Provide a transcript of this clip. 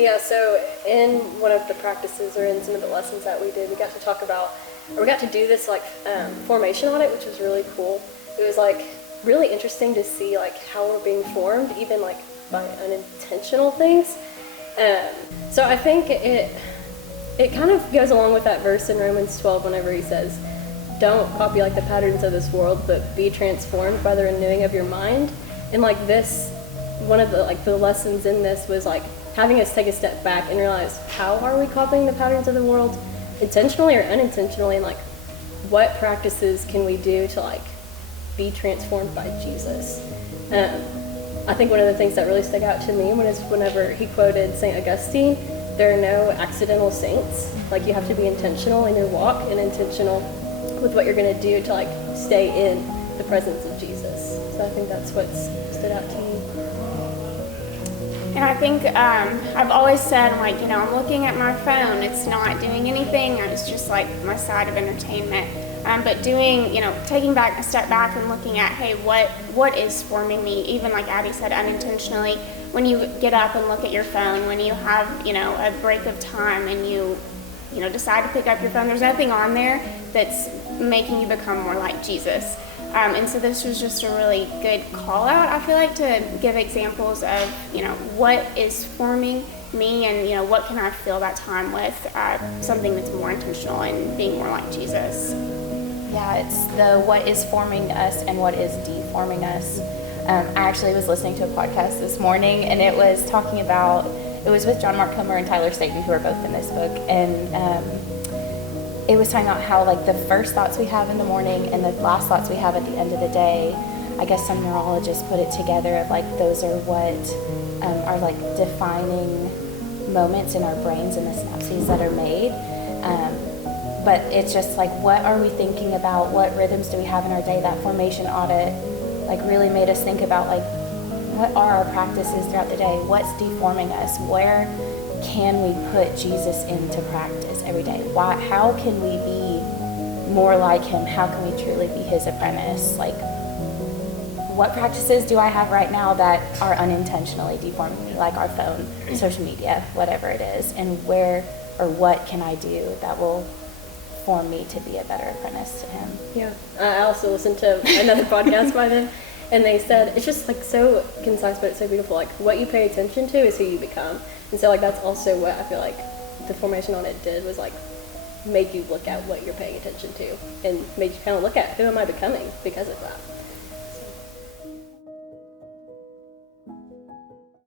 Yeah, so in one of the practices or in some of the lessons that we did, we got to do this like formation audit, which was really cool. It was like really interesting to see like how we're being formed, even like by unintentional things. So I think it kind of goes along with that verse in Romans 12 whenever he says, don't copy like the patterns of this world, but be transformed by the renewing of your mind. And like this, one of the lessons in this was like having us take a step back and realize, how are we copying the patterns of the world, intentionally or unintentionally, and like what practices can we do to like be transformed by Jesus. I think one of the things that really stuck out to me whenever he quoted St. Augustine, there are no accidental saints. Like you have to be intentional in your walk and intentional with what you're going to do to like stay in the presence of Jesus. So I think that's what's stood out to me. And I think I've always said, like, I'm looking at my phone, it's not doing anything, it's just like my side of entertainment. But taking a step back and looking at, hey, what is forming me, even like Addie said, unintentionally, when you get up and look at your phone, when you have, a break of time and you decide to pick up your phone, there's nothing on there that's making you become more like Jesus. And so this was just a really good call out, I feel like, to give examples of, what is forming me and, what can I fill that time with, something that's more intentional and being more like Jesus. Yeah, it's the what is forming us and what is deforming us. I actually was listening to a podcast this morning, and it was with John Mark Comer and Tyler Staton, who are both in this book, and it was talking about how like the first thoughts we have in the morning and the last thoughts we have at the end of the day, I guess some neurologists put it together of like those are what are like defining moments in our brains and the synapses that are made. But it's just like, what are we thinking about? What rhythms do we have in our day? That formation audit like really made us think about like, what are our practices throughout the day? What's deforming us? Where can we put Jesus into practice every day? How can we be more like him? How can we truly be his apprentice? Like, what practices do I have right now that are unintentionally deforming me, like our phone, social media, whatever it is, and what can I do that will form me to be a better apprentice to him? Yeah, I also listened to another podcast by them, and they said it's just like so concise, but it's so beautiful. Like what you pay attention to is who you become, and so like that's also what I feel like the formation on it did, was like made you look at what you're paying attention to and made you kind of look at who am I becoming because of that.